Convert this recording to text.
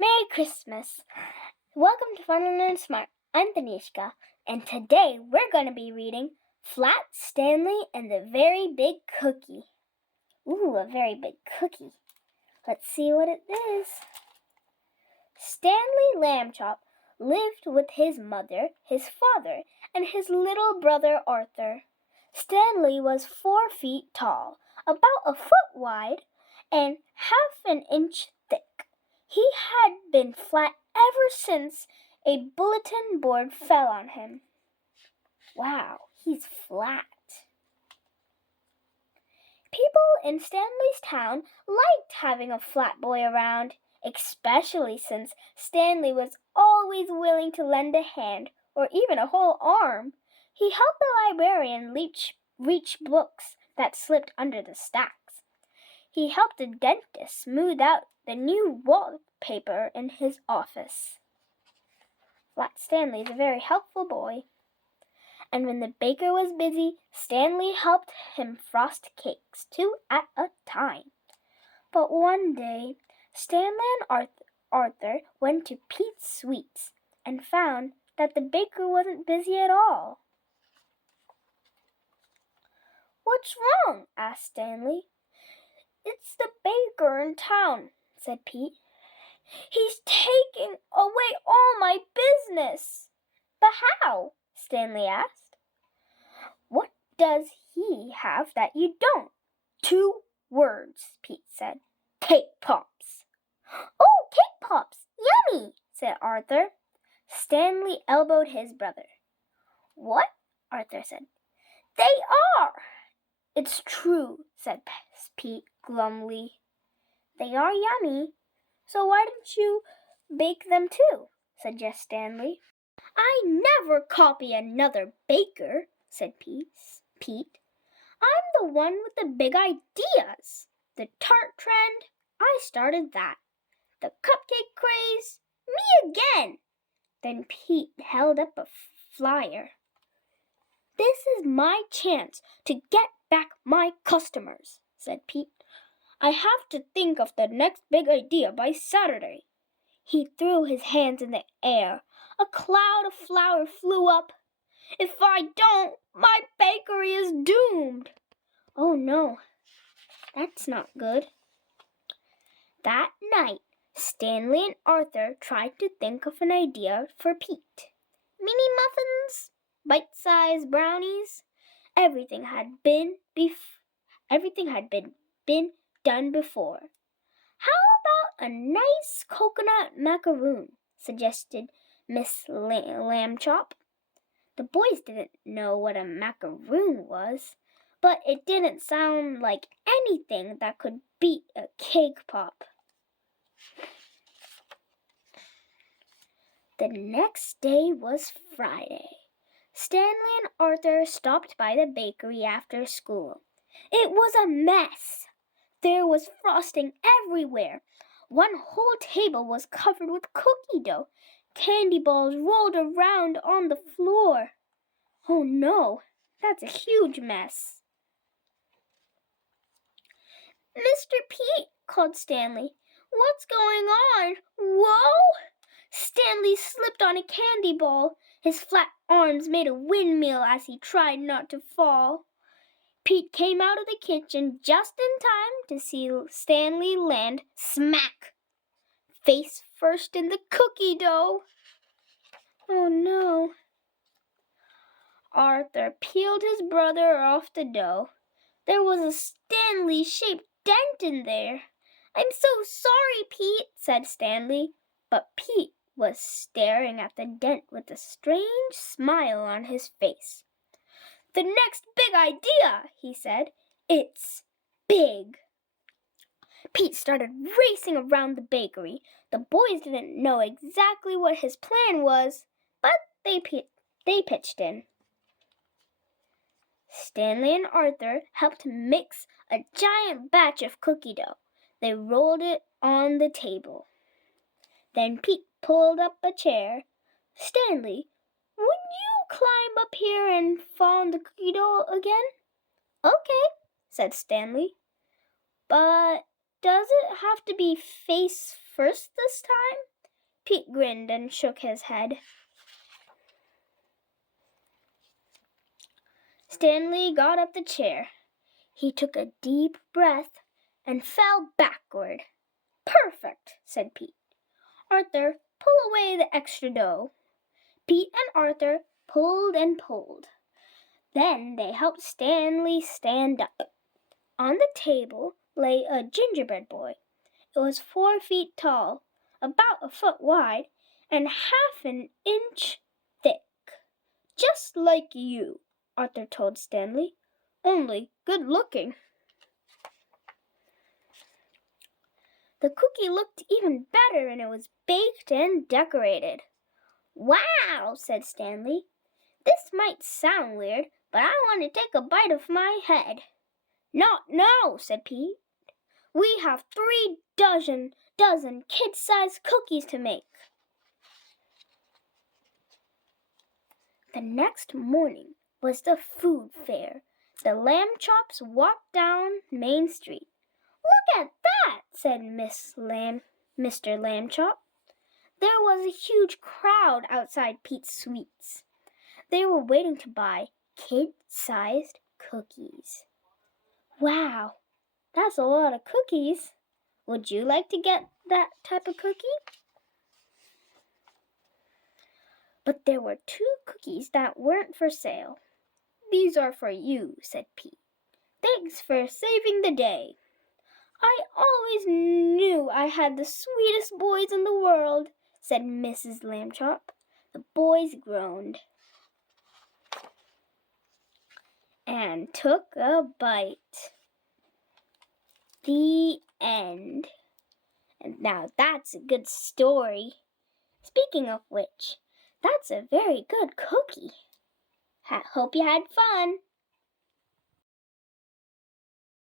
Merry Christmas! Welcome to Fun and Learn Smart. I'm Tanishka, and today we're going to be reading Flat Stanley and the Very Big Cookie. Ooh, a very big cookie. Let's see what it is. Stanley Lambchop lived with his mother, his father, and his little brother Arthur. Stanley was 4 feet tall, about a foot wide, and half an inch thick. He had been flat ever since a bulletin board fell on him. Wow, he's flat. People in Stanley's town liked having a flat boy around, especially since Stanley was always willing to lend a hand or even a whole arm. He helped the librarian reach books that slipped under the stacks. He helped the dentist smooth out the new wallpaper in his office. Flat Stanley is a very helpful boy. And when the baker was busy, Stanley helped him frost cakes, 2 at a time. But one day, Stanley and Arthur went to Pete's Sweets and found that the baker wasn't busy at all. "What's wrong?" asked Stanley. "It's the baker in town," said Pete. "He's taking away all my business." "But how?" Stanley asked. "What does he have that you don't?" "2 words," Pete said. "Cake pops." "Oh, cake pops! Yummy!" said Arthur. Stanley elbowed his brother. "What?" Arthur said. "They are." "It's true," said Pete glumly. "They are yummy. So why don't you bake them too?" suggested Stanley. "I never copy another baker," said Pete. "I'm the one with the big ideas. The tart trend, I started that. The cupcake craze, me again." Then Pete held up a flyer. "This is my chance to get back my customers," said Pete. "I have to think of the next big idea by Saturday." He threw his hands in the air. A cloud of flour flew up. "If I don't, my bakery is doomed." "Oh no, that's not good." That night, Stanley and Arthur tried to think of an idea for Pete. Mini muffins, bite-sized brownies. Everything had been done before. "How about a nice coconut macaroon?" suggested Miss Lambchop. The boys didn't know what a macaroon was, but it didn't sound like anything that could beat a cake pop. The next day was Friday. Stanley and Arthur stopped by the bakery after school. It was a mess. There was frosting everywhere. One whole table was covered with cookie dough. Candy balls rolled around on the floor. "Oh no, that's a huge mess." "Mr. Pete," called Stanley, "what's going on? Whoa!" Stanley slipped on a candy ball. His flat arms made a windmill as he tried not to fall. Pete came out of the kitchen just in time to see Stanley land smack, face first in the cookie dough. Oh no. Arthur peeled his brother off the dough. There was a Stanley-shaped dent in there. "I'm so sorry, Pete," said Stanley, but Pete was staring at the dent with a strange smile on his face. "The next big idea," he said. "It's big." Pete started racing around the bakery. The boys didn't know exactly what his plan was, but they pitched in. Stanley and Arthur helped mix a giant batch of cookie dough. They rolled it on the table. Then Pete pulled up a chair. "Stanley, wouldn't you climb up here and fall on the cookie dough again?" "Okay," said Stanley. "But does it have to be face first this time?" Pete grinned and shook his head. Stanley got up the chair. He took a deep breath and fell backward. Perfect, said Pete. Arthur, pull away the extra dough. Pete and Arthur pulled and pulled. Then they helped Stanley stand up. On the table lay a gingerbread boy. It was 4 feet tall, about a foot wide, and half an inch thick. Just like you, Arthur told Stanley, only good looking. The cookie looked even better, and it was baked and decorated. Wow, said Stanley. This might sound weird, but I want to take a bite of my head. No, said Pete. We have 3 dozen kid-sized cookies to make. The next morning was the food fair. The lamb chops walked down Main Street. Look at that, said Mr. Lamb Chop. There was a huge crowd outside Pete's Sweets. They were waiting to buy kid-sized cookies. Wow, that's a lot of cookies. Would you like to get that type of cookie? But there were 2 cookies that weren't for sale. These are for you, said Pete. Thanks for saving the day. I always knew I had the sweetest boys in the world, said Mrs. Lambchop. The boys groaned and took a bite. The end. And now that's a good story. Speaking of which, that's a very good cookie. Hope you had fun.